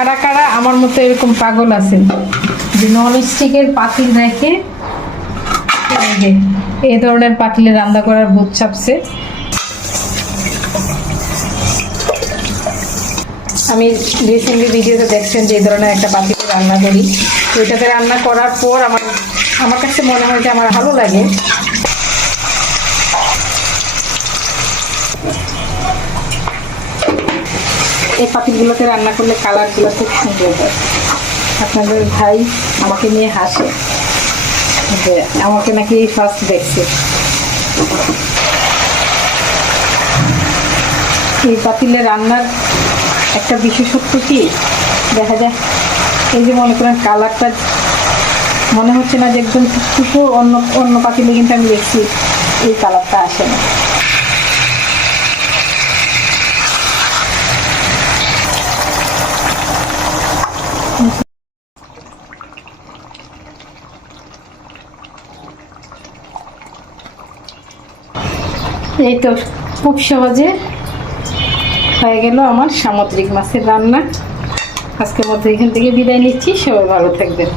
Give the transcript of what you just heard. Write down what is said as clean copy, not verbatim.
কারা কারা আমার মতো এরকম পাগল আছেন যে নন স্টিকের পাতিল রেখে এই ধরনের পাতিলে রান্না করার ভূত চাপছে। আমি রিসেন্টলি ভিডিওতে দেখছেন যে এই ধরনের একটা পাতিলে রান্না করি, তো এটাতে রান্না করার পর আমার কাছে মনে হয় যে আমার ভালো লাগে। এই পাতিলগুলোতে রান্না করলে কালারগুলো খুব সুন্দর হয়। আপনাদের ভাই আমাকে নিয়ে হাসে যে আমাকে নাকি ফার্স্ট দেখছে। এই পাতিলে রান্নার একটা বিশেষত্ব কি দেখা যায়, এই যে মনে করেন কালারটা মনে হচ্ছে না যে একদম টুকটুকু, অন্য পাতিলে কিন্তু আমি দেখছি এই কালারটা আসে না। এই তো খুব সহজে হয়ে গেল আমার সামুদ্রিক মাছের রান্না। আজকের মতো এখান থেকে বিদায় নিচ্ছি, সবাই ভালো থাকবেন।